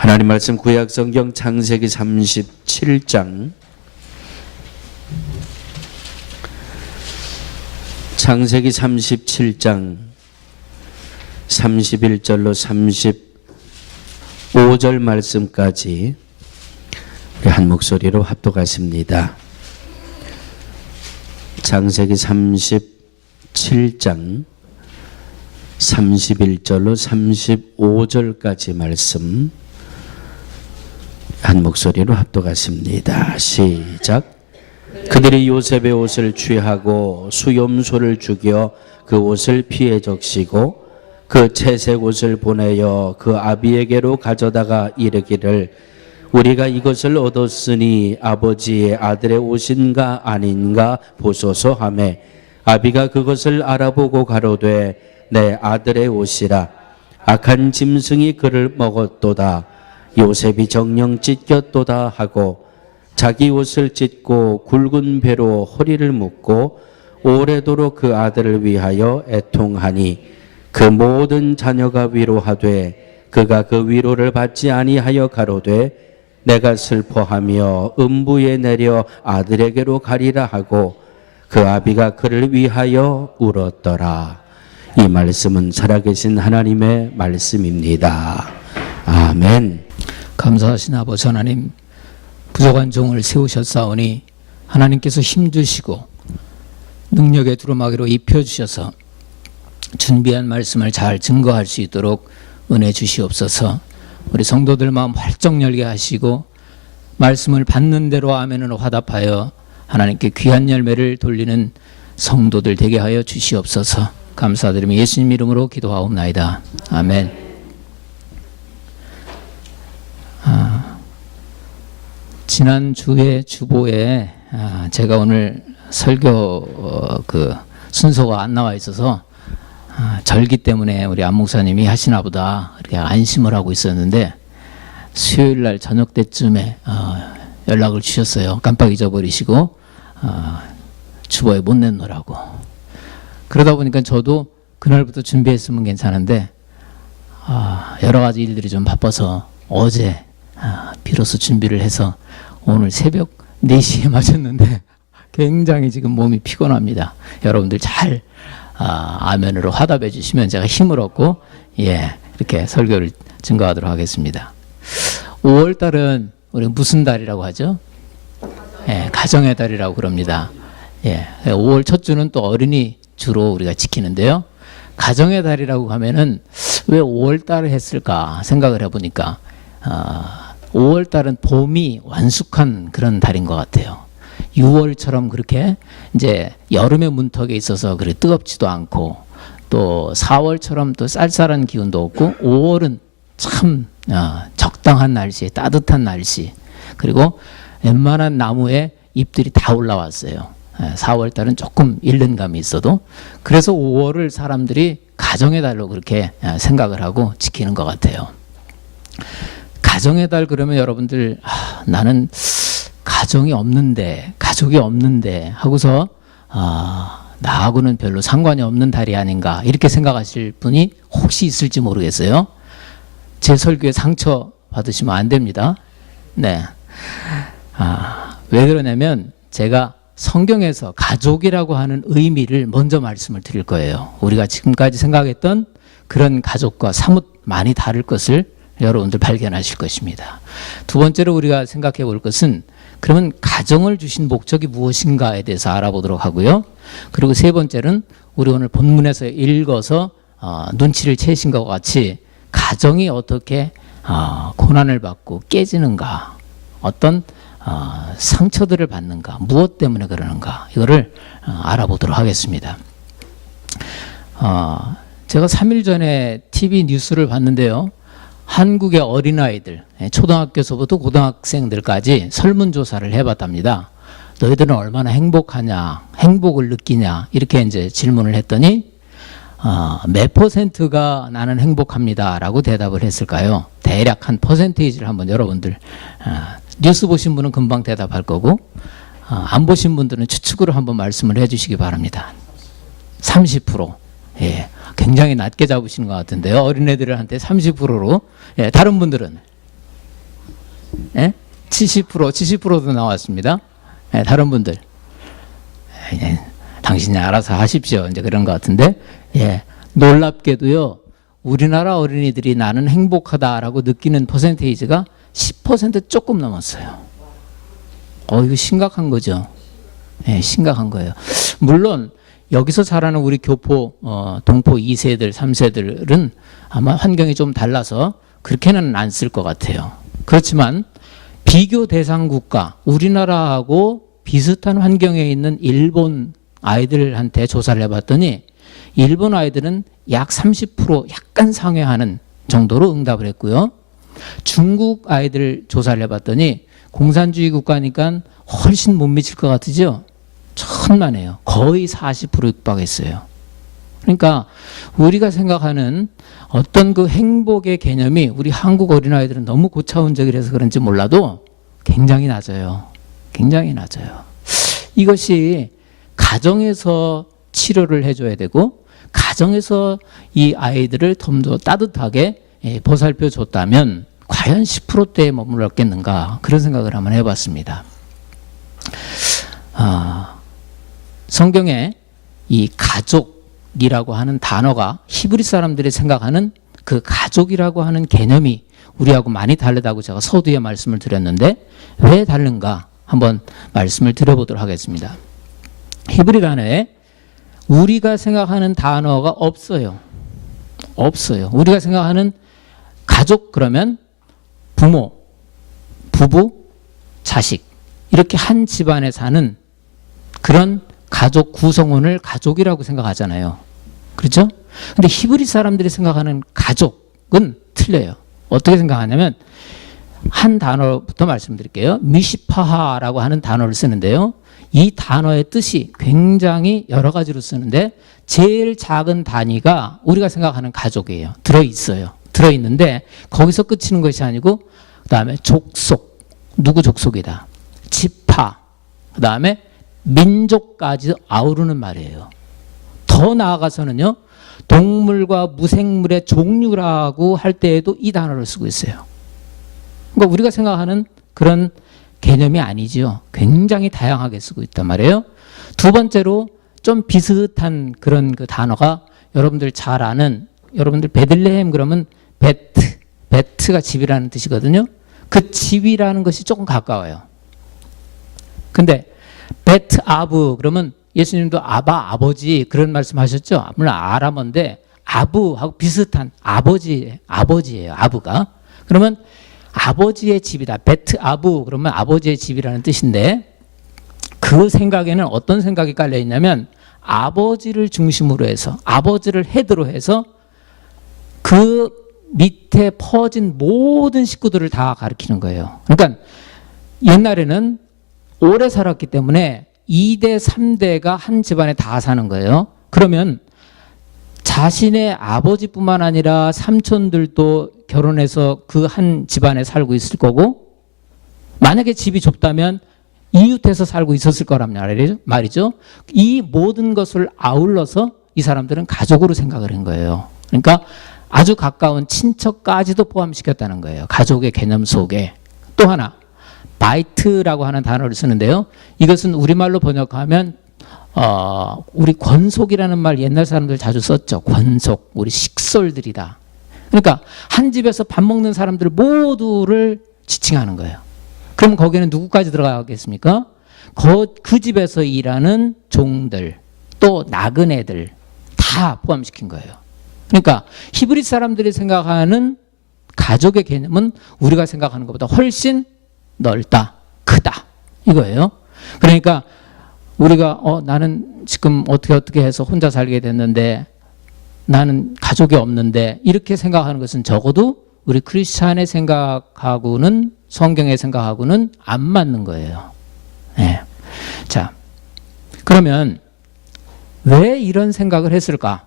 하나님 말씀 구약 성경 창세기 37장 창세기 37장 31절로 35절 말씀까지 우리 한 목소리로 합독하십니다. 창세기 37장 31절로 35절까지 말씀 한 목소리로 합독하십니다. 시작. 그들이 요셉의 옷을 취하고 수염소를 죽여 그 옷을 피해 적시고 그 채색 옷을 보내어 그 아비에게로 가져다가 이르기를 우리가 이것을 얻었으니 아버지의 아들의 옷인가 아닌가 보소서 하매 아비가 그것을 알아보고 가로되 내 아들의 옷이라. 악한 짐승이 그를 먹었도다. 요셉이 정령 찢겼도다 하고 자기 옷을 찢고 굵은 배로 허리를 묶고 오래도록 그 아들을 위하여 애통하니 그 모든 자녀가 위로하되 그가 그 위로를 받지 아니하여 가로되 내가 슬퍼하며 음부에 내려 아들에게로 가리라 하고 그 아비가 그를 위하여 울었더라. 이 말씀은 살아계신 하나님의 말씀입니다. 아멘. 감사하신 아버지 하나님, 부족한 종을 세우셨사오니 하나님께서 힘주시고 능력의 두루마기로 입혀주셔서 준비한 말씀을 잘 증거할 수 있도록 은혜 주시옵소서. 우리 성도들 마음 활짝 열게 하시고 말씀을 받는 대로 아멘으로 화답하여 하나님께 귀한 열매를 돌리는 성도들 되게 하여 주시옵소서. 감사드리며 예수님 이름으로 기도하옵나이다. 아멘. 지난주에 주보에 제가 오늘 설교 그 순서가 안 나와 있어서 절기 때문에 우리 안 목사님이 하시나 보다 이렇게 안심을 하고 있었는데 수요일 날 저녁 때쯤에 연락을 주셨어요. 깜빡 잊어버리시고 주보에 못 냈노라고. 그러다 보니까 저도 그날부터 준비했으면 괜찮은데 여러 가지 일들이 좀 바빠서 어제 비로소 준비를 해서 오늘 새벽 4시에 맞았는데 굉장히 지금 몸이 피곤합니다. 여러분들 잘 아멘으로 화답해 주시면 제가 힘을 얻고 이렇게 설교를 증거하도록 하겠습니다. 5월 달은 우리 무슨 달이라고 하죠? 가정의 달이라고 그럽니다. 5월 첫 주는 또 어린이 주로 우리가 지키는데요. 가정의 달이라고 하면은 왜 5월 달을 했을까 생각을 해보니까 5월 달은 봄이 완숙한 그런 달인 것 같아요. 6월처럼 그렇게 이제 여름의 문턱에 있어서 그래 뜨겁지도 않고 또 4월처럼 또 쌀쌀한 기운도 없고 5월은 참 적당한 날씨, 따뜻한 날씨, 그리고 웬만한 나무에 잎들이 다 올라왔어요. 4월 달은 조금 잃는 감이 있어도 그래서 5월을 사람들이 가정의 달로 그렇게 생각을 하고 지키는 것 같아요. 가정의 달 그러면 여러분들 나는 가정이 없는데 가족이 없는데 하고서 나하고는 별로 상관이 없는 달이 아닌가 이렇게 생각하실 분이 혹시 있을지 모르겠어요. 제 설교에 상처 받으시면 안 됩니다. 네. 왜 그러냐면 제가 성경에서 가족이라고 하는 의미를 먼저 말씀을 드릴 거예요. 우리가 지금까지 생각했던 그런 가족과 사뭇 많이 다를 것을 여러분들 발견하실 것입니다. 두 번째로 우리가 생각해 볼 것은 그러면 가정을 주신 목적이 무엇인가에 대해서 알아보도록 하고요. 그리고 세 번째는 우리 오늘 본문에서 읽어서 눈치를 채신 것과 같이 가정이 어떻게 고난을 받고 깨지는가, 어떤 상처들을 받는가, 무엇 때문에 그러는가 이거를 알아보도록 하겠습니다. 제가 3일 전에 TV 뉴스를 봤는데요. 한국의 어린아이들, 초등학교서부터 고등학생들까지 설문조사를 해봤답니다. 너희들은 얼마나 행복하냐, 행복을 느끼냐 이렇게 이제 질문을 했더니 몇 퍼센트가 나는 행복합니다라고 대답을 했을까요? 대략 한 퍼센테이지를 한번 여러분들 뉴스 보신 분은 금방 대답할 거고 안 보신 분들은 추측으로 한번 말씀을 해주시기 바랍니다. 30%. 굉장히 낮게 잡으시는 것 같은데요. 어린애들한테 30%로. 다른 분들은 예? 70%도 나왔습니다. 예, 다른 분들. 예, 당신이 알아서 하십시오. 이제 그런 것 같은데, 예, 놀랍게도요, 우리나라 어린이들이 나는 행복하다라고 느끼는 퍼센테이지가 10% 조금 넘었어요. 이거 심각한 거죠. 예, 심각한 거예요. 물론 여기서 자라는 우리 교포, 동포 2세들, 3세들은 아마 환경이 좀 달라서 그렇게는 안 쓸 것 같아요. 그렇지만 비교 대상 국가, 우리나라하고 비슷한 환경에 있는 일본 아이들한테 조사를 해봤더니 일본 아이들은 약 30% 약간 상회하는 정도로 응답을 했고요. 중국 아이들 조사를 해봤더니 공산주의 국가니까 훨씬 못 미칠 것 같으죠? 천만에요. 거의 40% 육박했어요. 그러니까 우리가 생각하는 어떤 그 행복의 개념이 우리 한국 어린아이들은 너무 고차원적이라서 그런지 몰라도 굉장히 낮아요. 굉장히 낮아요. 이것이 가정에서 치료를 해줘야 되고 가정에서 이 아이들을 좀 더 따뜻하게 보살펴 줬다면 과연 10%대에 머물렀겠는가 그런 생각을 한번 해봤습니다. 성경에 이 가족이라고 하는 단어가 히브리 사람들이 생각하는 그 가족이라고 하는 개념이 우리하고 많이 다르다고 제가 서두에 말씀을 드렸는데 왜 다른가 한번 말씀을 드려보도록 하겠습니다. 히브리 단어에 우리가 생각하는 단어가 없어요. 없어요. 우리가 생각하는 가족 그러면 부모, 부부, 자식 이렇게 한 집안에 사는 그런 가족 구성원을 가족이라고 생각하잖아요. 그렇죠? 근데 히브리 사람들이 생각하는 가족은 틀려요. 어떻게 생각하냐면 한 단어부터 말씀드릴게요. 미시파하라고 하는 단어를 쓰는데요. 이 단어의 뜻이 굉장히 여러 가지로 쓰는데 제일 작은 단위가 우리가 생각하는 가족이에요. 들어있어요. 들어있는데 거기서 끝이는 것이 아니고 그 다음에 족속, 누구 족속이다. 지파, 그 다음에 민족까지 아우르는 말이에요. 더 나아가서는요. 동물과 무생물의 종류라고 할 때에도 이 단어를 쓰고 있어요. 그러니까 우리가 생각하는 그런 개념이 아니죠. 굉장히 다양하게 쓰고 있단 말이에요. 두 번째로 좀 비슷한 그런 그 단어가 여러분들 잘 아는 여러분들 베들레헴 그러면 베트가 집이라는 뜻이거든요. 그 집이라는 것이 조금 가까워요. 근데 베트 아부 그러면 예수님도 아버지 그런 말씀하셨죠. 물론 아람어인데 아부하고 비슷한 아버지예요. 아부가 그러면 아버지의 집이다. 베트 아부 그러면 아버지의 집이라는 뜻인데 그 생각에는 어떤 생각이 깔려 있냐면 아버지를 중심으로 해서 아버지를 헤드로 해서 그 밑에 퍼진 모든 식구들을 다 가리키는 거예요. 그러니까 옛날에는 오래 살았기 때문에 2대, 3대가 한 집안에 다 사는 거예요. 그러면 자신의 아버지뿐만 아니라 삼촌들도 결혼해서 그 한 집안에 살고 있을 거고 만약에 집이 좁다면 이웃해서 살고 있었을 거란 말이죠. 이 모든 것을 아울러서 이 사람들은 가족으로 생각을 한 거예요. 그러니까 아주 가까운 친척까지도 포함시켰다는 거예요. 가족의 개념 속에. 또 하나 바이트라고 하는 단어를 쓰는데요. 이것은 우리말로 번역하면 우리 권속이라는 말 옛날 사람들 자주 썼죠. 권속, 우리 식솔들이다. 그러니까 한 집에서 밥 먹는 사람들 모두를 지칭하는 거예요. 그럼 거기에는 누구까지 들어가겠습니까? 그 집에서 일하는 종들, 또 나그네들 다 포함시킨 거예요. 그러니까 히브리 사람들이 생각하는 가족의 개념은 우리가 생각하는 것보다 훨씬 넓다, 크다 이거예요. 그러니까 우리가 나는 지금 어떻게 해서 혼자 살게 됐는데 나는 가족이 없는데 이렇게 생각하는 것은 적어도 우리 크리스찬의 생각하고는 성경의 생각하고는 안 맞는 거예요. 네. 자, 그러면 왜 이런 생각을 했을까?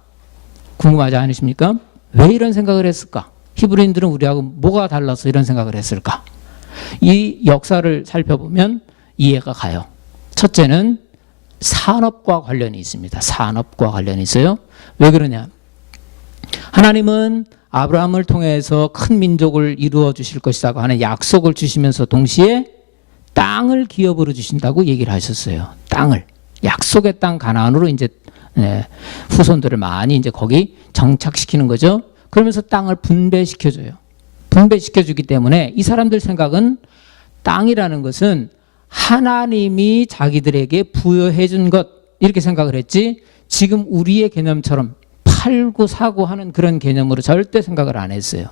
궁금하지 않으십니까? 왜 이런 생각을 했을까? 히브리인들은 우리하고 뭐가 달라서 이런 생각을 했을까? 이 역사를 살펴보면 이해가 가요. 첫째는 산업과 관련이 있습니다. 산업과 관련이 있어요. 왜 그러냐? 하나님은 아브라함을 통해서 큰 민족을 이루어 주실 것이라고 하는 약속을 주시면서 동시에 땅을 기업으로 주신다고 얘기를 하셨어요. 땅을. 약속의 땅 가나안으로 이제 후손들을 많이 이제 거기 정착시키는 거죠. 그러면서 땅을 분배시켜줘요. 분배시켜주기 때문에 이 사람들 생각은 땅이라는 것은 하나님이 자기들에게 부여해 준 것 이렇게 생각을 했지, 지금 우리의 개념처럼 팔고 사고 하는 그런 개념으로 절대 생각을 안 했어요.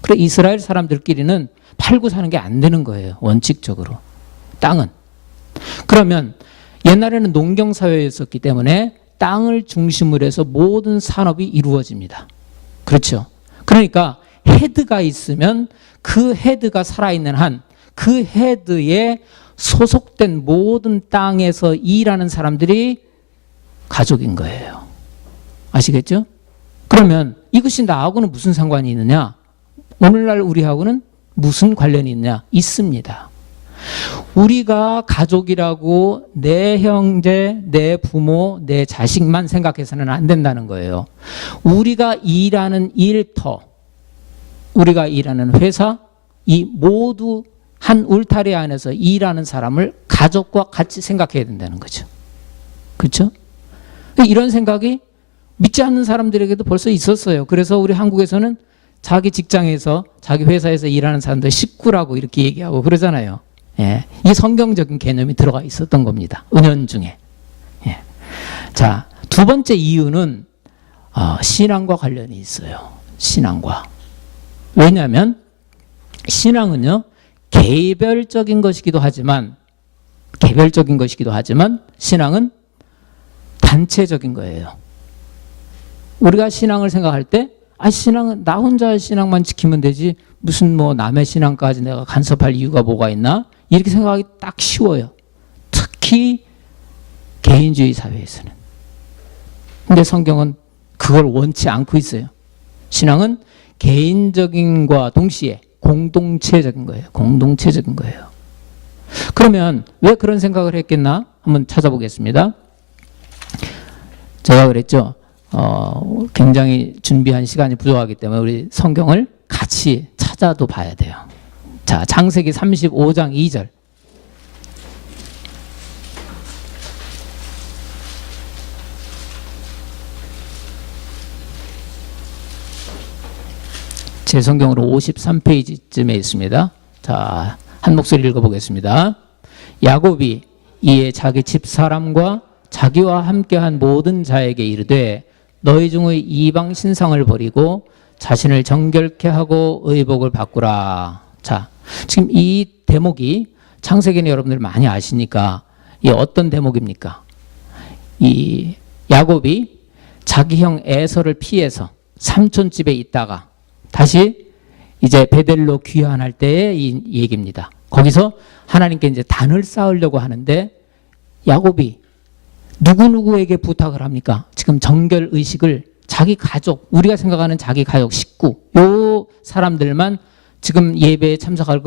그래 이스라엘 사람들끼리는 팔고 사는 게 안 되는 거예요. 원칙적으로. 땅은. 그러면 옛날에는 농경사회였었기 때문에 땅을 중심으로 해서 모든 산업이 이루어집니다. 그렇죠. 그러니까 헤드가 있으면 그 헤드가 살아있는 한 그 헤드에 소속된 모든 땅에서 일하는 사람들이 가족인 거예요. 아시겠죠? 그러면 이것이 나하고는 무슨 상관이 있느냐? 오늘날 우리하고는 무슨 관련이 있느냐? 있습니다. 우리가 가족이라고 내 형제, 내 부모, 내 자식만 생각해서는 안 된다는 거예요. 우리가 일하는 일터, 우리가 일하는 회사, 이 모두 한 울타리 안에서 일하는 사람을 가족과 같이 생각해야 된다는 거죠. 그렇죠? 이런 생각이 믿지 않는 사람들에게도 벌써 있었어요. 그래서 우리 한국에서는 자기 직장에서 자기 회사에서 일하는 사람들 식구라고 이렇게 얘기하고 그러잖아요. 예, 이 성경적인 개념이 들어가 있었던 겁니다. 은연중에. 예. 자, 두 번째 이유는 신앙과 관련이 있어요. 신앙과. 왜냐하면 신앙은요 개별적인 것이기도 하지만 신앙은 단체적인 거예요. 우리가 신앙을 생각할 때 신앙은 나 혼자 신앙만 지키면 되지 무슨 뭐 남의 신앙까지 내가 간섭할 이유가 뭐가 있나 이렇게 생각하기 딱 쉬워요. 특히 개인주의 사회에서는. 근데 성경은 그걸 원치 않고 있어요. 신앙은 개인적인과 동시에 공동체적인 거예요. 공동체적인 거예요. 그러면 왜 그런 생각을 했겠나? 한번 찾아보겠습니다. 제가 그랬죠. 굉장히 준비한 시간이 부족하기 때문에 우리 성경을 같이 찾아도 봐야 돼요. 자, 창세기 35장 2절. 제 성경으로 53페이지쯤에 있습니다. 자, 한 목소리 읽어보겠습니다. 야곱이 이에 자기 집사람과 자기와 함께한 모든 자에게 이르되 너희 중의 이방 신상을 버리고 자신을 정결케 하고 의복을 바꾸라. 자, 지금 이 대목이 창세기는 여러분들 많이 아시니까 이 어떤 대목입니까? 이 야곱이 자기 형 에서를 피해서 삼촌 집에 있다가 다시 이제 베델로 귀환할 때의 이 얘기입니다. 거기서 하나님께 이제 단을 쌓으려고 하는데 야곱이 누구누구에게 부탁을 합니까? 지금 정결 의식을 자기 가족, 우리가 생각하는 자기 가족, 식구, 요 사람들만 지금 예배에 참석할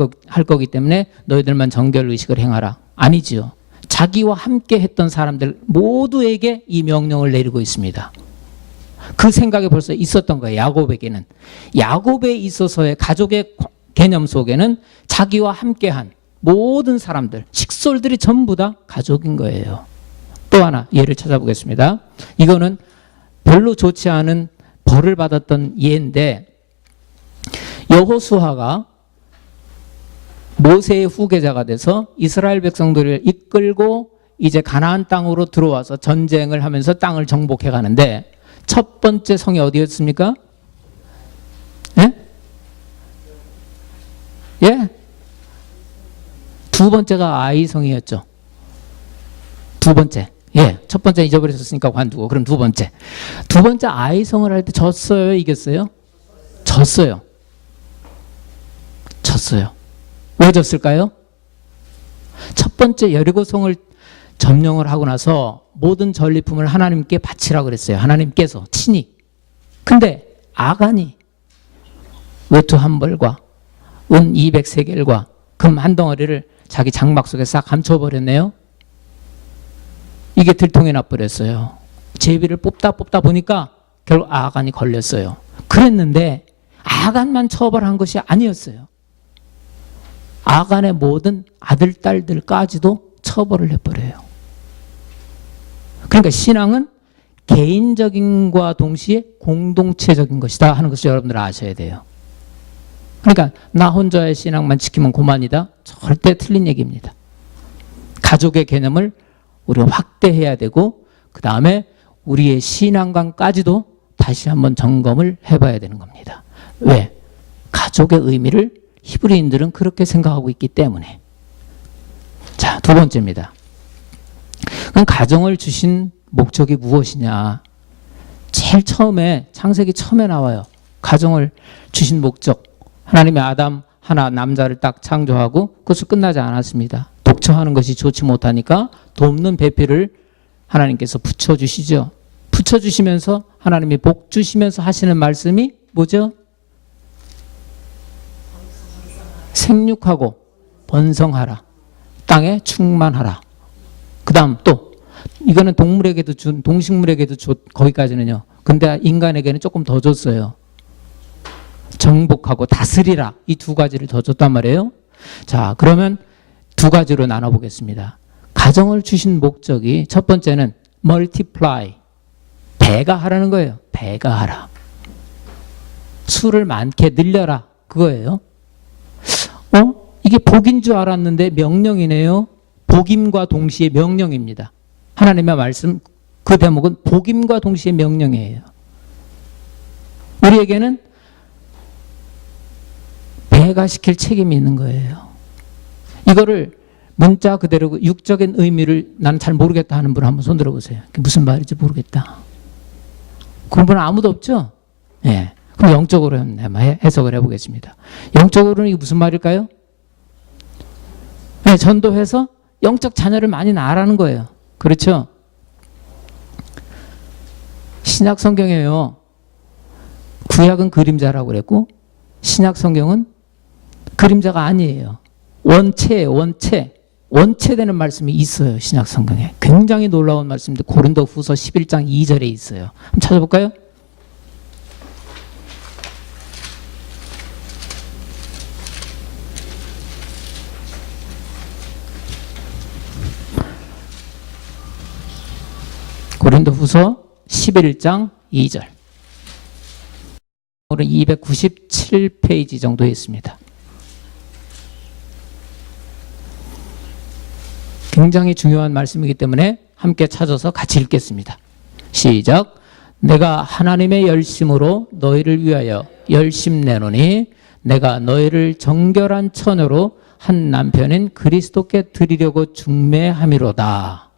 거기 때문에 너희들만 정결 의식을 행하라. 아니지요. 자기와 함께 했던 사람들 모두에게 이 명령을 내리고 있습니다. 그 생각이 벌써 있었던 거예요. 야곱에게는. 야곱에 있어서의 가족의 개념 속에는 자기와 함께한 모든 사람들, 식솔들이 전부 다 가족인 거예요. 또 하나 예를 찾아보겠습니다. 이거는 별로 좋지 않은 벌을 받았던 예인데 여호수아가 모세의 후계자가 돼서 이스라엘 백성들을 이끌고 이제 가나안 땅으로 들어와서 전쟁을 하면서 땅을 정복해 가는데 첫 번째 성이 어디였습니까? 예? 예? 두 번째가 아이성이었죠. 두 번째. 예. 첫 번째 잊어버렸으니까 관두고. 그럼 두 번째. 두 번째 아이성을 할 때 졌어요? 이겼어요? 졌어요. 졌어요. 왜 졌을까요? 첫 번째 여리고성을 점령을 하고 나서 모든 전리품을 하나님께 바치라고 그랬어요. 하나님께서 친히. 근데 아간이 외투 한 벌과 은 200세겔과 금 한 덩어리를 자기 장막 속에 싹 감춰버렸네요. 이게 들통에 나버렸어요. 제비를 뽑다 보니까 결국 아간이 걸렸어요. 그랬는데 아간만 처벌한 것이 아니었어요. 아간의 모든 아들, 딸들까지도 처벌을 해버려요. 그러니까 신앙은 개인적인과 동시에 공동체적인 것이다 하는 것을 여러분들 아셔야 돼요. 그러니까 나 혼자의 신앙만 지키면 고만이다? 절대 틀린 얘기입니다. 가족의 개념을 우리가 확대해야 되고 그 다음에 우리의 신앙관까지도 다시 한번 점검을 해봐야 되는 겁니다. 왜? 가족의 의미를 히브리인들은 그렇게 생각하고 있기 때문에. 자, 두 번째입니다. 그럼 가정을 주신 목적이 무엇이냐? 제일 처음에 창세기 처음에 나와요. 가정을 주신 목적. 하나님이 아담 하나 남자를 딱 창조하고 그것을 끝나지 않았습니다. 독처하는 것이 좋지 못하니까 돕는 배필을 하나님께서 붙여주시죠. 붙여주시면서 하나님이 복 주시면서 하시는 말씀이 뭐죠? 생육하고 번성하라. 땅에 충만하라. 그 다음 또 이거는 동물에게도 준 동식물에게도 거기까지는요. 근데 인간에게는 조금 더 줬어요. 정복하고 다스리라. 이 두 가지를 더 줬단 말이에요. 자, 그러면 두 가지로 나눠보겠습니다. 가정을 주신 목적이 첫 번째는 multiply. 배가 하라는 거예요. 배가 하라. 수를 많게 늘려라. 그거예요. 이게 복인 줄 알았는데 명령이네요. 복임과 동시에 명령입니다. 하나님의 말씀 그 대목은 복임과 동시에 명령이에요. 우리에게는 배가 시킬 책임이 있는 거예요. 이거를 문자 그대로 육적인 의미를 나는 잘 모르겠다 하는 분 한번 손 들어보세요. 무슨 말인지 모르겠다. 그런 분은 아무도 없죠? 예. 그럼 영적으로 해석을 해보겠습니다. 영적으로는 이게 무슨 말일까요? 네, 전도해서 영적 자녀를 많이 낳으라는 거예요. 그렇죠? 신약 성경에요. 구약은 그림자라고 그랬고 신약 성경은 그림자가 아니에요. 원체되는 말씀이 있어요. 신약 성경에. 굉장히 놀라운 말씀인데 고린도후서 11장 2절에 있어요. 한번 찾아볼까요? 고린도후서 11장 2절. 오늘 297페이지 정도에 있습니다. 굉장히 중요한 말씀이기 때문에 함께 찾아서 같이 읽겠습니다. 시작. 내가 하나님의 열심으로 너희를 위하여 열심 내노니 내가 너희를 정결한 처녀로 한 남편인 그리스도께 드리려고 중매함이로다.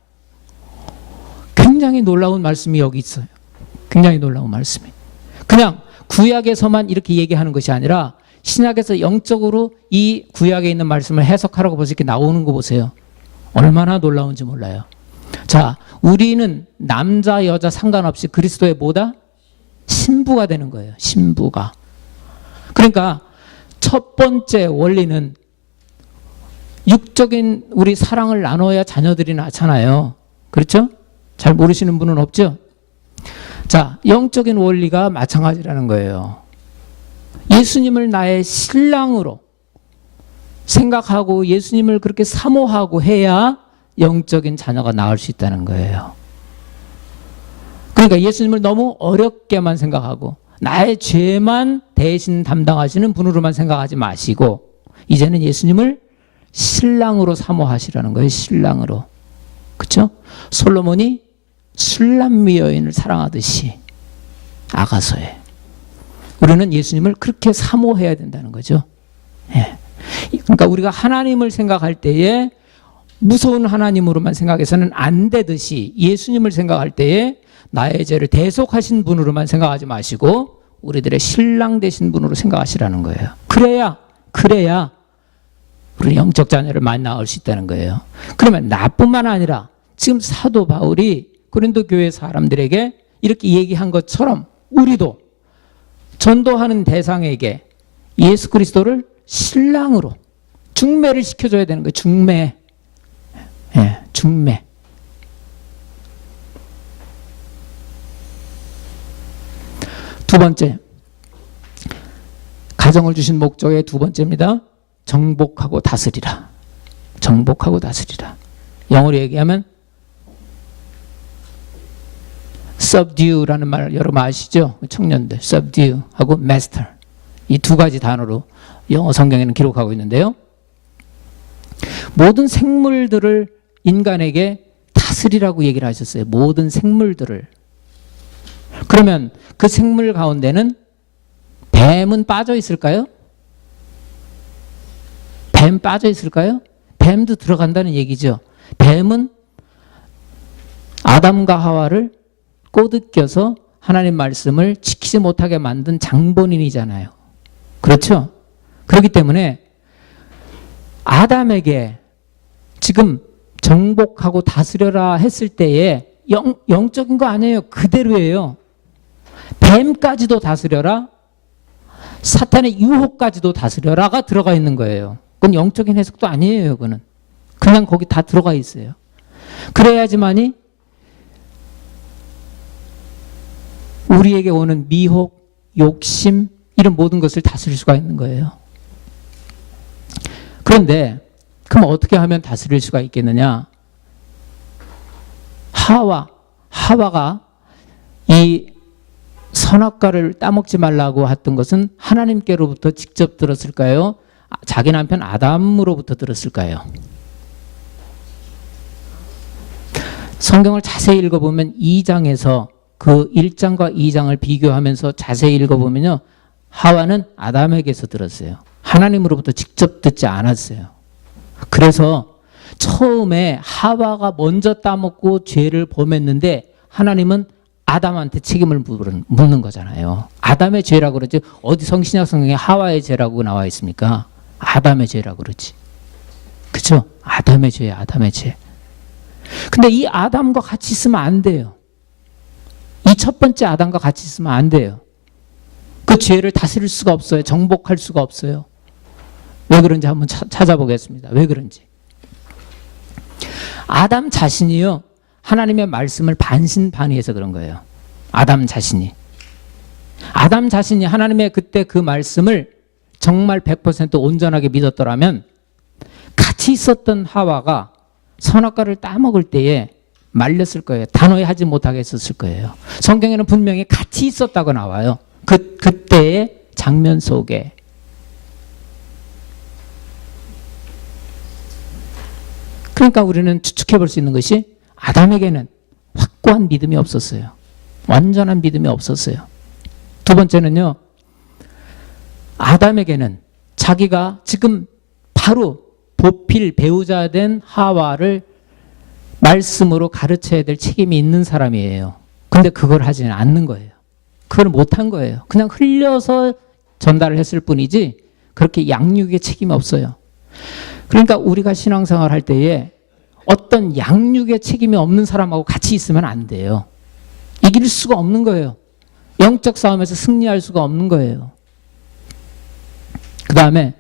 굉장히 놀라운 말씀이 여기 있어요. 굉장히 놀라운 말씀이. 그냥 구약에서만 이렇게 얘기하는 것이 아니라 신약에서 영적으로 이 구약에 있는 말씀을 해석하라고 벌써 이렇게 나오는 거 보세요. 얼마나 놀라운지 몰라요. 자, 우리는 남자 여자 상관없이 그리스도의 뭐다? 신부가 되는 거예요. 신부가. 그러니까 첫 번째 원리는 육적인 우리 사랑을 나눠야 자녀들이 낳잖아요. 그렇죠? 잘 모르시는 분은 없죠? 자, 영적인 원리가 마찬가지라는 거예요. 예수님을 나의 신랑으로 생각하고 예수님을 그렇게 사모하고 해야 영적인 자녀가 나올 수 있다는 거예요. 그러니까 예수님을 너무 어렵게만 생각하고 나의 죄만 대신 담당하시는 분으로만 생각하지 마시고 이제는 예수님을 신랑으로 사모하시라는 거예요. 신랑으로. 그렇죠? 솔로몬이 술람미 여인을 사랑하듯이 아가서에 우리는 예수님을 그렇게 사모해야 된다는 거죠. 예. 그러니까 우리가 하나님을 생각할 때에 무서운 하나님으로만 생각해서는 안 되듯이 예수님을 생각할 때에 나의 죄를 대속하신 분으로만 생각하지 마시고 우리들의 신랑 되신 분으로 생각하시라는 거예요. 그래야 우리 영적 자녀를 많이 낳을 수 있다는 거예요. 그러면 나뿐만 아니라 지금 사도 바울이 고린도 교회 사람들에게 이렇게 얘기한 것처럼 우리도 전도하는 대상에게 예수 그리스도를 신랑으로 중매를 시켜줘야 되는 거예요. 중매. 예, 중매. 두 번째, 가정을 주신 목적의 두 번째입니다. 정복하고 다스리라. 정복하고 다스리라. 영어로 얘기하면 subdue라는 말 여러분 아시죠? 청년들 subdue 하고 master 이 두 가지 단어로 영어 성경에는 기록하고 있는데요. 모든 생물들을 인간에게 다스리라고 얘기를 하셨어요. 모든 생물들을. 그러면 그 생물 가운데는 뱀은 빠져 있을까요? 뱀 빠져 있을까요? 뱀도 들어간다는 얘기죠. 뱀은 아담과 하와를 꼬드겨서 하나님 말씀을 지키지 못하게 만든 장본인이잖아요. 그렇죠? 그렇기 때문에 아담에게 지금 정복하고 다스려라 했을 때에 영적인 거 아니에요. 그대로예요. 뱀까지도 다스려라, 사탄의 유혹까지도 다스려라가 들어가 있는 거예요. 그건 영적인 해석도 아니에요. 그거는 그냥 거기 다 들어가 있어요. 그래야지만이 우리에게 오는 미혹, 욕심 이런 모든 것을 다스릴 수가 있는 거예요. 그런데 그럼 어떻게 하면 다스릴 수가 있겠느냐? 하와가 이 선악과를 따먹지 말라고 했던 것은 하나님께로부터 직접 들었을까요? 자기 남편 아담으로부터 들었을까요? 성경을 자세히 읽어보면 2장에서 그 1장과 2장을 비교하면서 자세히 읽어보면요, 하와는 아담에게서 들었어요. 하나님으로부터 직접 듣지 않았어요. 그래서 처음에 하와가 먼저 따먹고 죄를 범했는데 하나님은 아담한테 책임을 묻는 거잖아요. 아담의 죄라고 그러지 어디 성신약 성경에 하와의 죄라고 나와 있습니까? 아담의 죄라고 그러지. 그렇죠? 아담의 죄야, 아담의 죄. 근데 이 아담과 같이 있으면 안 돼요. 이 첫 번째 아담과 같이 있으면 안 돼요. 그 죄를 다스릴 수가 없어요. 정복할 수가 없어요. 왜 그런지 한번 찾아보겠습니다. 왜 그런지. 아담 자신이요, 하나님의 말씀을 반신반의해서 그런 거예요. 아담 자신이 하나님의 그때 그 말씀을 정말 100% 온전하게 믿었더라면 같이 있었던 하와가 선악과를 따먹을 때에 말렸을 거예요. 단호하지 못하게 했었을 거예요. 성경에는 분명히 같이 있었다고 나와요. 그때의 장면 속에. 그러니까 우리는 추측해 볼 수 있는 것이 아담에게는 확고한 믿음이 없었어요. 완전한 믿음이 없었어요. 두 번째는요, 아담에게는 자기가 지금 바로 보필 배우자 된 하와를 말씀으로 가르쳐야 될 책임이 있는 사람이에요. 근데 그걸 하지는 않는 거예요. 그걸 못한 거예요. 그냥 흘려서 전달을 했을 뿐이지 그렇게 양육의 책임이 없어요. 그러니까 우리가 신앙생활 할 때에 어떤 양육의 책임이 없는 사람하고 같이 있으면 안 돼요. 이길 수가 없는 거예요. 영적 싸움에서 승리할 수가 없는 거예요. 그 다음에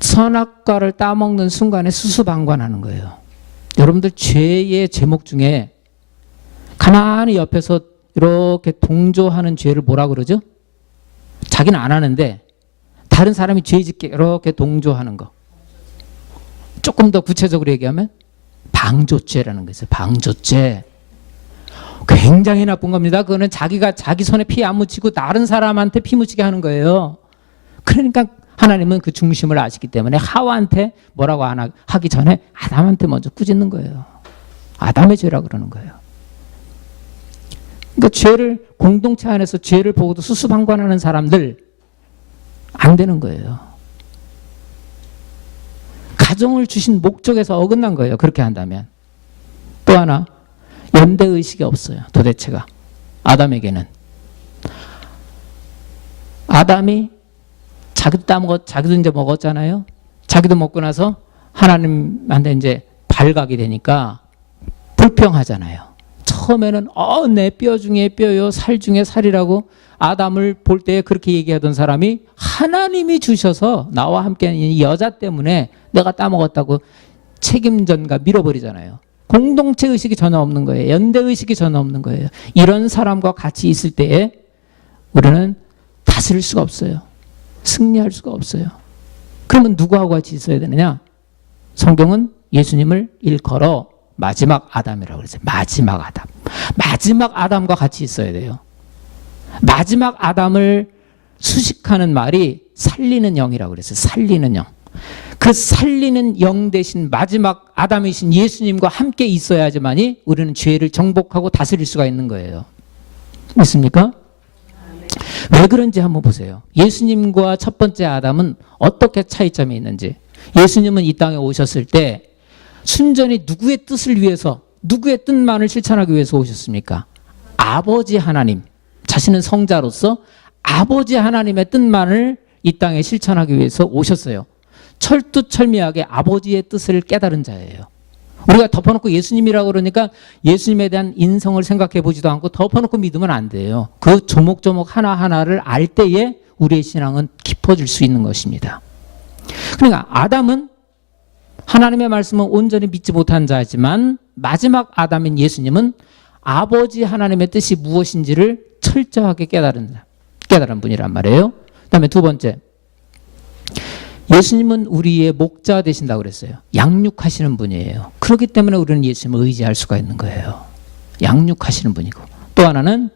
선악과를 따먹는 순간에 수수방관하는 거예요. 여러분들 죄의 제목 중에 가만히 옆에서 이렇게 동조하는 죄를 뭐라 그러죠? 자기는 안 하는데 다른 사람이 죄 짓게 이렇게 동조하는 거. 조금 더 구체적으로 얘기하면 방조죄라는 거죠. 방조죄. 굉장히 나쁜 겁니다. 그거는 자기가 자기 손에 피 안 묻히고 다른 사람한테 피 묻히게 하는 거예요. 그러니까 하나님은 그 중심을 아시기 때문에 하와한테 뭐라고 하기 전에 아담한테 먼저 꾸짖는 거예요. 아담의 죄라고 그러는 거예요. 그러니까 죄를, 공동체 안에서 죄를 보고도 수수방관하는 사람들 안 되는 거예요. 가정을 주신 목적에서 어긋난 거예요. 그렇게 한다면. 또 하나, 연대의식이 없어요. 도대체가. 아담에게는. 아담이 자기도 이제 먹었잖아요. 자기도 먹고 나서 하나님한테 이제 발각이 되니까 불평하잖아요. 처음에는 내 뼈 중에 뼈요, 살 중에 살이라고 아담을 볼 때 그렇게 얘기하던 사람이 하나님이 주셔서 나와 함께 이 여자 때문에 내가 따먹었다고 책임전가 밀어버리잖아요. 공동체 의식이 전혀 없는 거예요. 연대 의식이 전혀 없는 거예요. 이런 사람과 같이 있을 때에 우리는 다스릴 수가 없어요. 승리할 수가 없어요. 그러면 누구하고 같이 있어야 되느냐? 성경은 예수님을 일컬어 마지막 아담이라고 그랬어요. 마지막 아담. 마지막 아담과 같이 있어야 돼요. 마지막 아담을 수식하는 말이 살리는 영이라고 그랬어요. 살리는 영. 그 살리는 영 대신 마지막 아담이신 예수님과 함께 있어야지만이 우리는 죄를 정복하고 다스릴 수가 있는 거예요. 믿습니까? 왜 그런지 한번 보세요. 예수님과 첫 번째 아담은 어떻게 차이점이 있는지. 예수님은 이 땅에 오셨을 때 순전히 누구의 뜻을 위해서, 누구의 뜻만을 실천하기 위해서 오셨습니까? 아버지 하나님, 자신은 성자로서 아버지 하나님의 뜻만을 이 땅에 실천하기 위해서 오셨어요. 철두철미하게 아버지의 뜻을 깨달은 자예요. 우리가 덮어놓고 예수님이라고 그러니까 예수님에 대한 인성을 생각해 보지도 않고 덮어놓고 믿으면 안 돼요. 그 조목조목 하나하나를 알 때에 우리의 신앙은 깊어질 수 있는 것입니다. 그러니까 아담은 하나님의 말씀을 온전히 믿지 못한 자지만 마지막 아담인 예수님은 아버지 하나님의 뜻이 무엇인지를 철저하게 깨달은 분이란 말이에요. 그 다음에 두 번째, 예수님은 우리의 목자 되신다고 그랬어요. 양육하시는 분이에요. 그렇기 때문에 우리는 예수님을 의지할 수가 있는 거예요. 양육하시는 분이고, 또 하나는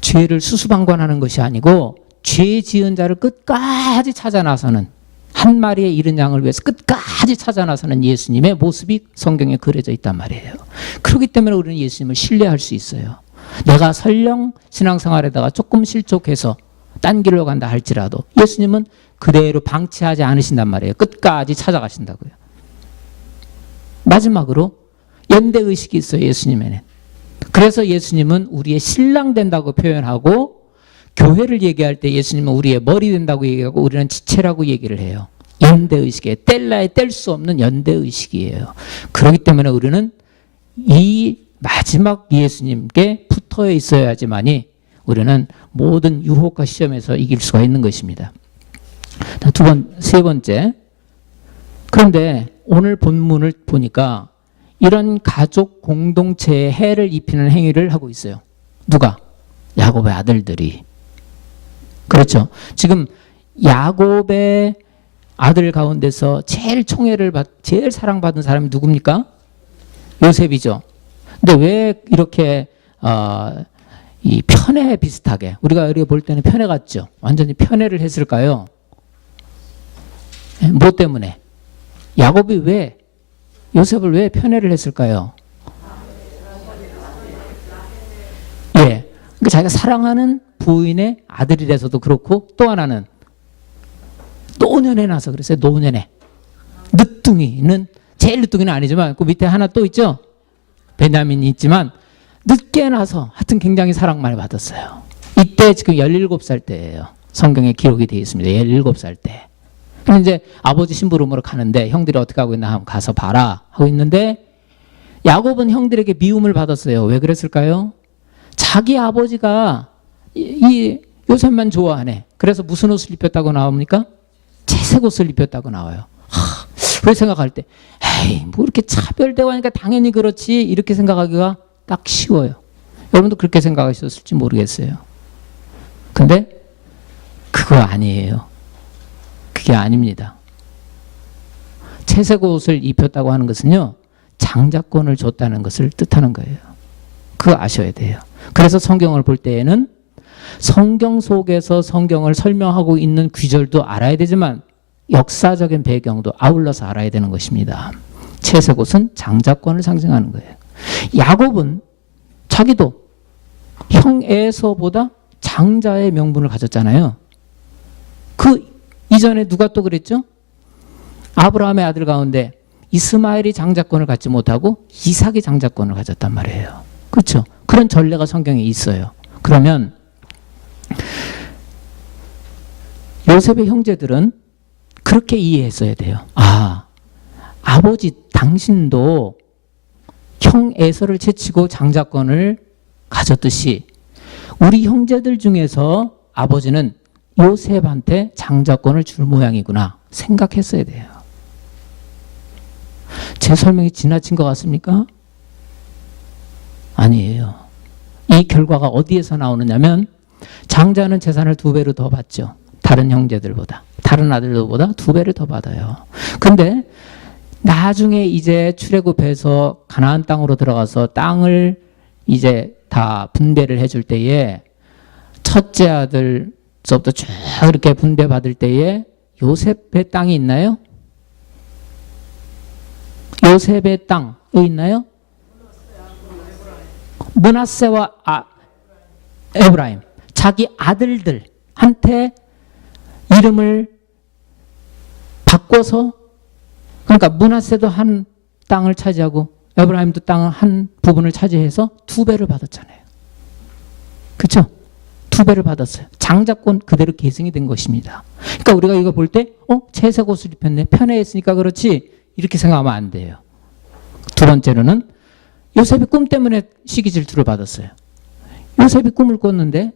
죄를 수수방관하는 것이 아니고 죄 지은 자를 끝까지 찾아 나서는, 한 마리의 잃은 양을 위해서 끝까지 찾아 나서는 예수님의 모습이 성경에 그려져 있단 말이에요. 그렇기 때문에 우리는 예수님을 신뢰할 수 있어요. 내가 설령 신앙생활에다가 조금 실족해서 딴 길로 간다 할지라도 예수님은 그대로 방치하지 않으신단 말이에요. 끝까지 찾아가신다고요. 마지막으로 연대의식이 있어요. 예수님에는. 그래서 예수님은 우리의 신랑 된다고 표현하고, 교회를 얘기할 때 예수님은 우리의 머리 된다고 얘기하고 우리는 지체라고 얘기를 해요. 연대의식이에요. 뗄래야 뗄 수 없는 연대의식이에요. 그렇기 때문에 우리는 이 마지막 예수님께 붙어 있어야지만이 우리는 모든 유혹과 시험에서 이길 수가 있는 것입니다. 세 번째. 그런데 오늘 본문을 보니까 이런 가족 공동체에 해를 입히는 행위를 하고 있어요. 누가? 야곱의 아들들이. 그렇죠. 지금 야곱의 아들 가운데서 제일 제일 사랑받은 사람이 누굽니까? 요셉이죠. 근데 왜 이렇게 이 편애 비슷하게, 우리가 볼 때는 편애 같죠? 완전히 편애를 했을까요? 뭐 때문에? 야곱이 왜 요셉을 왜 편애를 했을까요? 예, 그러니까 자기가 사랑하는 부인의 아들이라서도 그렇고, 또 하나는 노년에 나서 그랬어요. 노년에. 늦둥이는, 제일 늦둥이는 아니지만 그 밑에 하나 또 있죠? 베냐민이 있지만 늦게 나서 하여튼 굉장히 사랑 많이 받았어요. 이때 지금 17살 때예요. 성경에 기록이 되어 있습니다. 17살 때. 이제 아버지 심부름으로 가는데 형들이 어떻게 하고 있나 하면 가서 봐라 하고 있는데, 야곱은 형들에게 미움을 받았어요. 왜 그랬을까요? 자기 아버지가 이 요셉만 좋아하네. 그래서 무슨 옷을 입혔다고 나옵니까? 채색 옷을 입혔다고 나와요. 왜 생각할 때, 에이, 뭐 이렇게 차별되고 하니까 당연히 그렇지, 이렇게 생각하기가 딱 쉬워요. 여러분도 그렇게 생각하셨을지 모르겠어요. 근데 그거 아니에요. 그게 아닙니다. 채색 옷을 입혔다고 하는 것은요, 장자권을 줬다는 것을 뜻하는 거예요. 그거 아셔야 돼요. 그래서 성경을 볼 때에는 성경 속에서 성경을 설명하고 있는 귀절도 알아야 되지만 역사적인 배경도 아울러서 알아야 되는 것입니다. 채색 옷은 장자권을 상징하는 거예요. 야곱은 자기도 형 에서보다 장자의 명분을 가졌잖아요. 그 이전에 누가 또 그랬죠? 아브라함의 아들 가운데 이스마엘이 장자권을 갖지 못하고 이삭이 장자권을 가졌단 말이에요. 그렇죠? 그런 전례가 성경에 있어요. 그러면 요셉의 형제들은 그렇게 이해했어야 돼요. 아, 아버지 당신도 형 에서를 채치고 장자권을 가졌듯이 우리 형제들 중에서 아버지는 요셉한테 장자권을 줄 모양이구나 생각했어야 돼요. 제 설명이 지나친 것 같습니까? 아니에요. 이 결과가 어디에서 나오느냐면 장자는 재산을 2배로 더 받죠. 다른 형제들보다, 다른 아들들보다 2배를 더 받아요. 근데 나중에 이제 출애굽해서 가나안 땅으로 들어가서 땅을 이제 다 분배를 해줄 때에 첫째 아들서부터 쭉 이렇게 분배받을 때에 요셉의 땅이 있나요? 요셉의 땅이 있나요? 므낫세와 에브라임, 자기 아들들한테 이름을 바꿔서, 그러니까 므낫세도 한 땅을 차지하고 에브라임도 땅 한 부분을 차지해서 2배를 받았잖아요. 그렇죠? 2배를 받았어요. 장자권 그대로 계승이 된 것입니다. 그러니까 우리가 이거 볼 때 채색 옷을 입혔네, 편애했으니까 그렇지, 이렇게 생각하면 안 돼요. 두 번째로는 요셉이 꿈 때문에 시기 질투를 받았어요. 요셉이 꿈을 꿨는데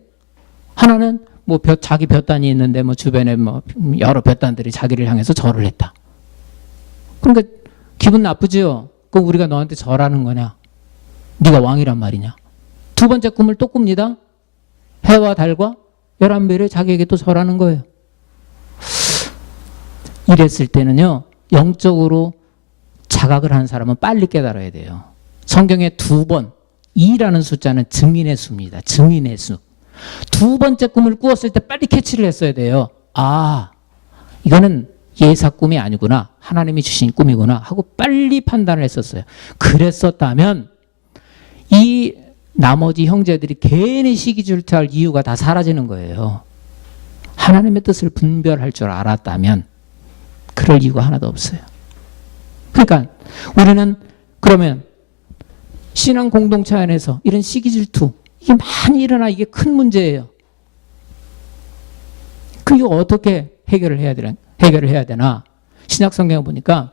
하나는 뭐 자기 볕단이 있는데 뭐 주변에 뭐 여러 볕단들이 자기를 향해서 절을 했다. 그러니까 기분 나쁘지요. 그럼 우리가 너한테 절하는 거냐? 네가 왕이란 말이냐? 두 번째 꿈을 또 꿉니다. 해와 달과 11별이 자기에게 또 절하는 거예요. 이랬을 때는요, 영적으로 자각을 하는 사람은 빨리 깨달아야 돼요. 성경에 2번 2라는 숫자는 증인의 수입니다. 증인의 수. 2번째 꿈을 꾸었을 때 빨리 캐치를 했어야 돼요. 아, 이거는 예사 꿈이 아니구나, 하나님이 주신 꿈이구나 하고 빨리 판단을 했었어요. 그랬었다면 이 나머지 형제들이 괜히 시기 질투할 이유가 다 사라지는 거예요. 하나님의 뜻을 분별할 줄 알았다면 그럴 이유가 하나도 없어요. 그러니까 우리는 그러면 신앙 공동체 안에서 이런 시기 질투, 이게 많이 일어나, 이게 큰 문제예요. 그거 어떻게 해결을 해야 되나? 신약 성경을 보니까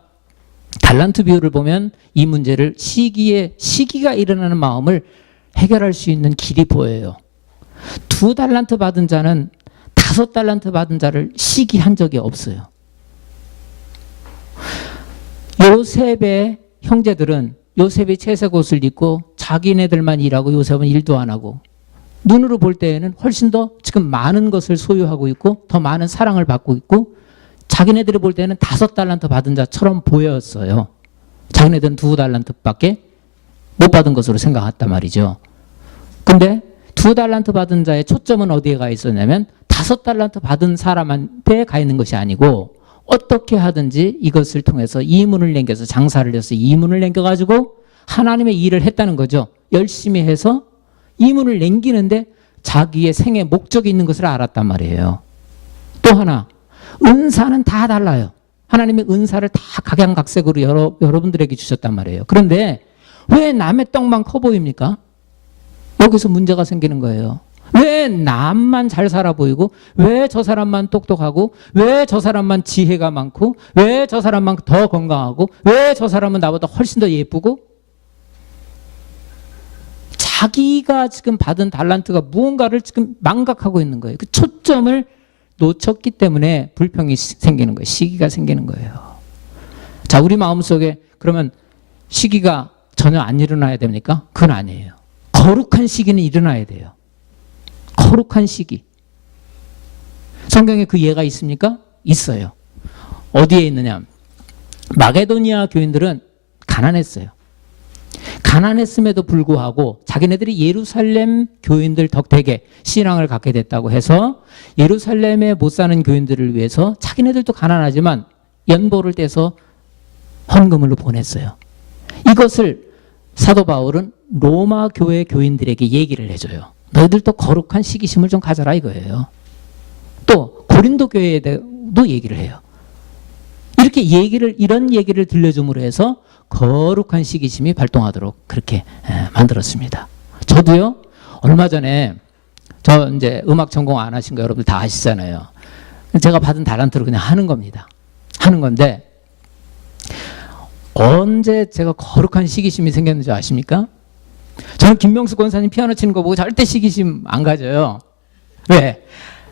달란트 비유를 보면 이 문제를 시기가 일어나는 마음을 해결할 수 있는 길이 보여요. 2달란트 받은 자는 5달란트 받은 자를 시기한 적이 없어요. 요셉의 형제들은 요셉이 채색 옷을 입고 자기네들만 일하고 요셉은 일도 안 하고, 눈으로 볼 때에는 훨씬 더 지금 많은 것을 소유하고 있고 더 많은 사랑을 받고 있고, 자기네들이 볼 때는 5달란트 받은 자처럼 보였어요. 자기네들은 2달란트밖에 못 받은 것으로 생각했단 말이죠. 근데 2달란트 받은 자의 초점은 어디에 가 있었냐면 5달란트 받은 사람한테 가 있는 것이 아니고, 어떻게 하든지 이것을 통해서 이문을 남겨서, 장사를 해서 이문을 남겨가지고 하나님의 일을 했다는 거죠. 열심히 해서 이문을 남기는데 자기의 생의 목적이 있는 것을 알았단 말이에요. 또 하나, 은사는 다 달라요. 하나님의 은사를 다 각양각색으로 여러분들에게 주셨단 말이에요. 그런데 왜 남의 떡만 커 보입니까? 여기서 문제가 생기는 거예요. 왜 남만 잘 살아 보이고, 왜 저 사람만 똑똑하고, 왜 저 사람만 지혜가 많고, 왜 저 사람만 더 건강하고, 왜 저 사람은 나보다 훨씬 더 예쁘고? 자기가 지금 받은 달란트가 무언가를 지금 망각하고 있는 거예요. 그 초점을 놓쳤기 때문에 불평이 생기는 거예요. 시기가 생기는 거예요. 자, 우리 마음속에 그러면 시기가 전혀 안 일어나야 됩니까? 그건 아니에요. 거룩한 시기는 일어나야 돼요. 거룩한 시기. 성경에 그 예가 있습니까? 있어요. 어디에 있느냐? 마게도니아 교인들은 가난했어요. 가난했음에도 불구하고 자기네들이 예루살렘 교인들 덕택에 신앙을 갖게 됐다고 해서 예루살렘에 못 사는 교인들을 위해서 자기네들도 가난하지만 연보를 떼서 헌금으로 보냈어요. 이것을 사도 바울은 로마 교회 교인들에게 얘기를 해줘요. 너희들도 거룩한 시기심을 좀 가져라 이거예요. 또 고린도 교회에도 얘기를 해요. 이렇게 이런 얘기를 들려줌으로 해서 거룩한 시기심이 발동하도록 그렇게 만들었습니다. 저도요, 얼마 전에, 저 이제 음악 전공 안 하신 거 여러분들 다 아시잖아요. 제가 받은 달란트로 그냥 하는 겁니다. 하는 건데, 언제 제가 거룩한 시기심이 생겼는지 아십니까? 저는 김명수 권사님 피아노 치는 거 보고 절대 시기심 안 가져요. 왜?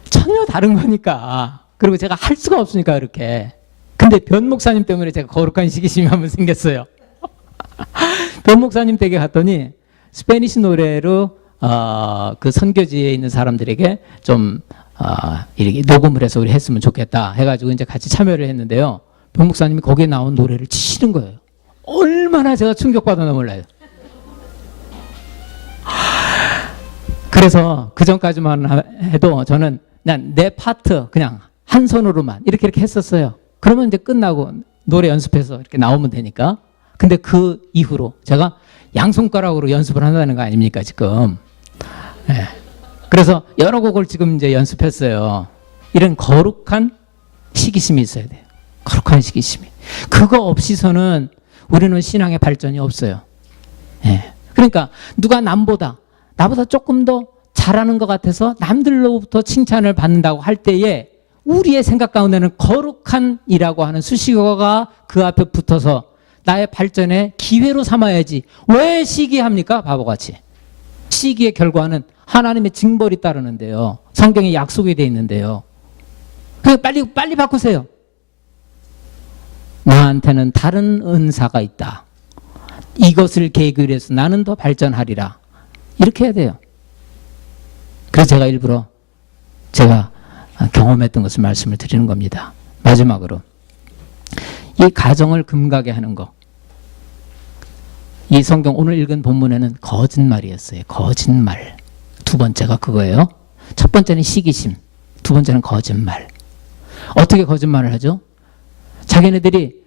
전혀 다른 거니까. 그리고 제가 할 수가 없으니까 그렇게. 근데 변 목사님 때문에 제가 거룩한 시기심이 한번 생겼어요. 변 목사님 댁에 갔더니 스페니시 노래로 그 선교지에 있는 사람들에게 좀 이렇게 녹음을 해서 우리 했으면 좋겠다 해가지고 이제 같이 참여를 했는데요. 변 목사님이 거기에 나온 노래를 치시는 거예요. 얼마나 제가 충격받았나 몰라요. 그래서 그 전까지만 해도 저는 그냥 내 파트 그냥 한 손으로만 이렇게 했었어요. 그러면 이제 끝나고 노래 연습해서 이렇게 나오면 되니까. 근데 그 이후로 제가 양손가락으로 연습을 한다는 거 아닙니까 지금. 네. 그래서 여러 곡을 지금 이제 연습했어요. 이런 거룩한 시기심이 있어야 돼요. 거룩한 시기심이. 그거 없이서는 우리는 신앙의 발전이 없어요. 네. 그러니까 누가 나보다 조금 더 잘하는 것 같아서 남들로부터 칭찬을 받는다고 할 때에 우리의 생각 가운데는 거룩한이라고 하는 수식어가 그 앞에 붙어서 나의 발전의 기회로 삼아야지. 왜 시기합니까? 바보같이. 시기의 결과는 하나님의 징벌이 따르는데요. 성경에 약속이 되어 있는데요. 그냥 빨리 바꾸세요. 나한테는 다른 은사가 있다. 이것을 계기로 해서 나는 더 발전하리라. 이렇게 해야 돼요. 그래서 제가 일부러 제가 경험했던 것을 말씀을 드리는 겁니다. 마지막으로 이 가정을 금가게 하는 거. 이 성경 오늘 읽은 본문에는 거짓말이었어요. 거짓말. 두 번째가 그거예요. 첫 번째는 시기심, 두 번째는 거짓말. 어떻게 거짓말을 하죠? 자기네들이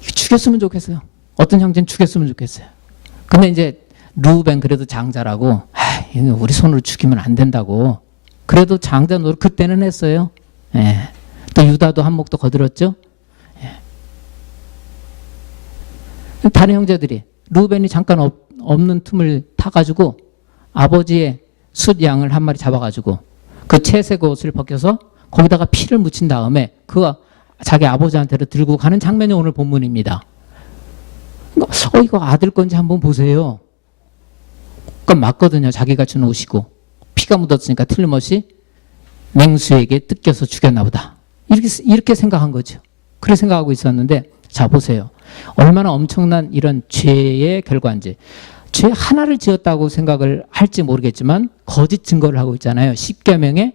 죽였으면 좋겠어요. 어떤 형제는 죽였으면 좋겠어요. 근데 이제 루벤 그래도 장자라고 우리 손으로 죽이면 안 된다고. 그래도 장자 노릇 그때는 했어요. 예. 또 유다도 한 목도 거들었죠. 예. 다른 형제들이 루벤이 잠깐 없는 틈을 타가지고 아버지의 숫 양을 한 마리 잡아가지고 그 채색 옷을 벗겨서 거기다가 피를 묻힌 다음에 그가 자기 아버지한테로 들고 가는 장면이 오늘 본문입니다. 이거 아들 건지 한번 보세요. 그건 맞거든요. 자기가 준 옷이고 피가 묻었으니까 틀림없이 맹수에게 뜯겨서 죽였나 보다. 이렇게 생각한 거죠. 그렇게 생각하고 있었는데 자 보세요. 얼마나 엄청난 이런 죄의 결과인지. 죄 하나를 지었다고 생각을 할지 모르겠지만 거짓 증거를 하고 있잖아요. 10계명의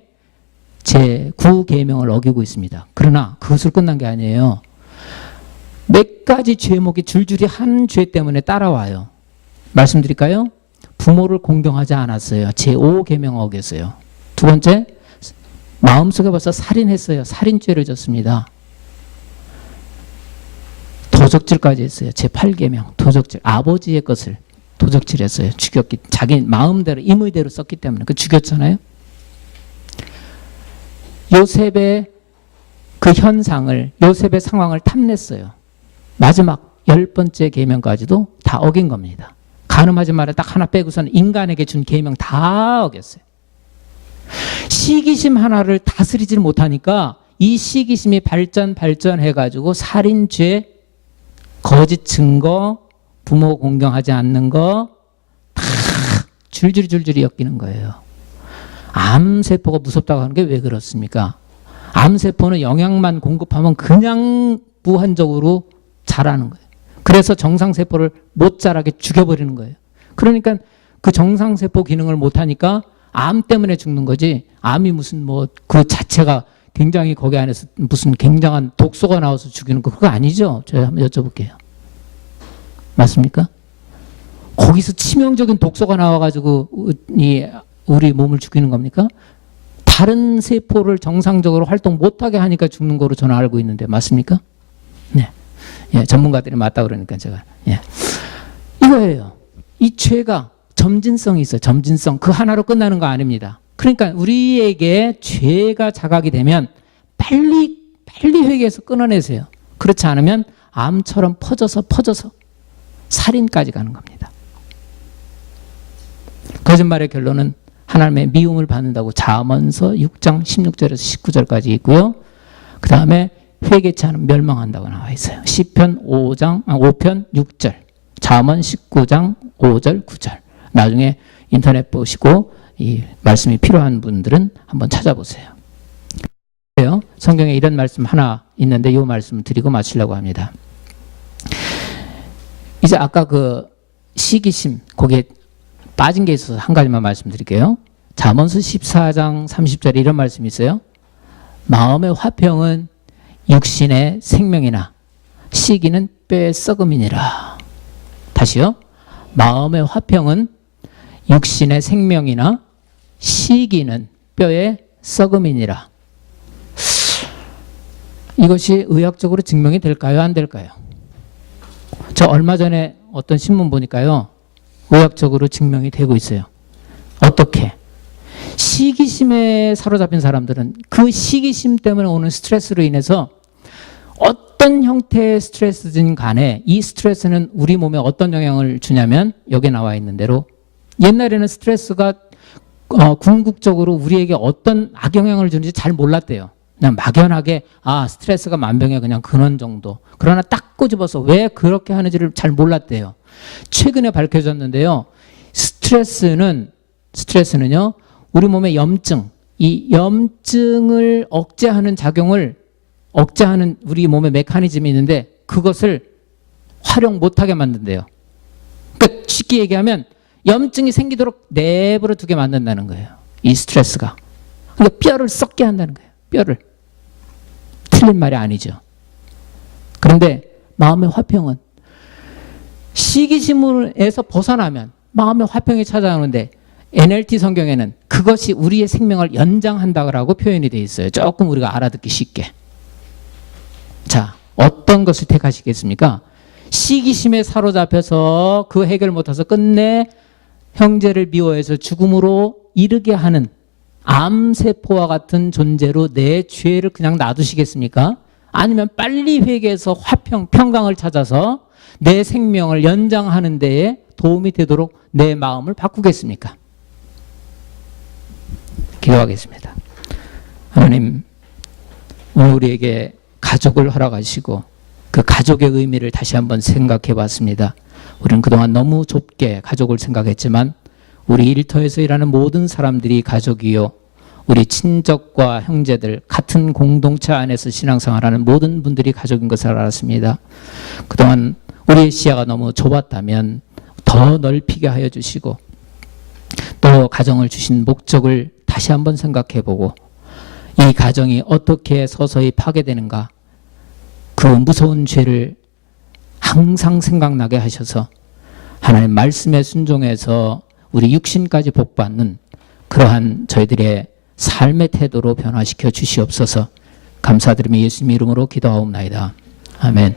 제9계명을 어기고 있습니다. 그러나 그것을 끝난 게 아니에요. 몇 가지 죄목이 줄줄이 한 죄 때문에 따라와요. 말씀드릴까요? 부모를 공경하지 않았어요. 제5계명 어겼어요. 두 번째, 마음속에 벌써 살인했어요. 살인죄를 졌습니다. 도적질까지 했어요. 제8계명 도적질. 아버지의 것을 도적질했어요. 죽였기. 자기 마음대로 임의대로 썼기 때문에 그 죽였잖아요. 요셉의 그 현상을, 요셉의 상황을 탐냈어요. 마지막 10번째 계명까지도 다 어긴 겁니다. 간음하지 마라 딱 하나 빼고서는 인간에게 준 계명 다 어겼어요. 시기심 하나를 다스리질 못하니까 이 시기심이 발전해가지고 살인죄, 거짓 증거, 부모 공경하지 않는 거 다 줄줄이 엮이는 거예요. 암세포가 무섭다고 하는 게 왜 그렇습니까? 암세포는 영양만 공급하면 그냥 무한적으로 자라는 거예요. 그래서 정상세포를 못 자라게 죽여버리는 거예요. 그러니까 그 정상세포 기능을 못하니까 암 때문에 죽는 거지, 암이 무슨 그 자체가 굉장히 거기 안에서 무슨 굉장한 독소가 나와서 죽이는 거 그거 아니죠? 제가 한번 여쭤볼게요. 맞습니까? 거기서 치명적인 독소가 나와가지고 우리 몸을 죽이는 겁니까? 다른 세포를 정상적으로 활동 못하게 하니까 죽는 거로 저는 알고 있는데 맞습니까? 네. 예, 전문가들이 맞다 그러니까 제가. 예. 이거예요. 이 죄가 점진성이 있어요. 점진성. 그 하나로 끝나는 거 아닙니다. 그러니까 우리에게 죄가 자각이 되면 빨리 회개해서 끊어내세요. 그렇지 않으면 암처럼 퍼져서 살인까지 가는 겁니다. 거짓말의 결론은 하나님의 미움을 받는다고 잠언서 6장 16절에서 19절까지 있고요. 그 다음에 회개치 않으면 멸망한다고 나와 있어요. 시편 5편 6절, 잠언 19장 5절 9절. 나중에 인터넷 보시고 이 말씀이 필요한 분들은 한번 찾아보세요. 성경에 이런 말씀 하나 있는데 이 말씀을 드리고 마치려고 합니다. 이제 아까 그 시기심 거기에 빠진 게 있어서 한 가지만 말씀드릴게요. 잠언서 14장 30절에 이런 말씀이 있어요. 마음의 화평은 육신의 생명이나 시기는 뼈의 썩음이니라. 다시요. 마음의 화평은 육신의 생명이나 시기는 뼈의 썩음이니라. 이것이 의학적으로 증명이 될까요? 안 될까요? 저 얼마 전에 어떤 신문 보니까요. 의학적으로 증명이 되고 있어요. 어떻게? 시기심에 사로잡힌 사람들은 그 시기심 때문에 오는 스트레스로 인해서 어떤 형태의 스트레스든 간에 이 스트레스는 우리 몸에 어떤 영향을 주냐면 여기 나와 있는 대로 옛날에는 스트레스가 궁극적으로 우리에게 어떤 악영향을 주는지 잘 몰랐대요. 그냥 막연하게 스트레스가 만병의 그냥 근원 정도. 그러나 딱 꼬집어서 왜 그렇게 하는지를 잘 몰랐대요. 최근에 밝혀졌는데요. 스트레스는요. 우리 몸의 염증, 이 염증을 억제하는 작용을 억제하는 우리 몸의 메커니즘이 있는데 그것을 활용 못하게 만든대요. 그러니까 쉽게 얘기하면 염증이 생기도록 내버려 두게 만든다는 거예요. 이 스트레스가. 그러니까 뼈를 썩게 한다는 거예요. 뼈를. 틀린 말이 아니죠. 그런데 마음의 화평은 시기심에서 벗어나면 마음의 화평이 찾아오는데 NLT 성경에는 그것이 우리의 생명을 연장한다고 표현이 되어 있어요. 조금 우리가 알아듣기 쉽게. 자, 어떤 것을 택하시겠습니까? 시기심에 사로잡혀서 그 해결 못해서 끝내 형제를 미워해서 죽음으로 이르게 하는 암세포와 같은 존재로 내 죄를 그냥 놔두시겠습니까? 아니면 빨리 회개해서 평강을 찾아서 내 생명을 연장하는 데에 도움이 되도록 내 마음을 바꾸겠습니까? 기도하겠습니다. 하나님, 오늘 우리에게 가족을 허락하시고 그 가족의 의미를 다시 한번 생각해 봤습니다. 우리는 그동안 너무 좁게 가족을 생각했지만 우리 일터에서 일하는 모든 사람들이 가족이요, 우리 친족과 형제들, 같은 공동체 안에서 신앙생활하는 모든 분들이 가족인 것을 알았습니다. 그동안 우리의 시야가 너무 좁았다면 더 넓히게 하여 주시고 또 가정을 주신 목적을 다시 한번 생각해보고 이 가정이 어떻게 서서히 파괴되는가, 그 무서운 죄를 항상 생각나게 하셔서 하나님 말씀에 순종해서 우리 육신까지 복받는 그러한 저희들의 삶의 태도로 변화시켜 주시옵소서. 감사드리며 예수님 이름으로 기도하옵나이다. 아멘.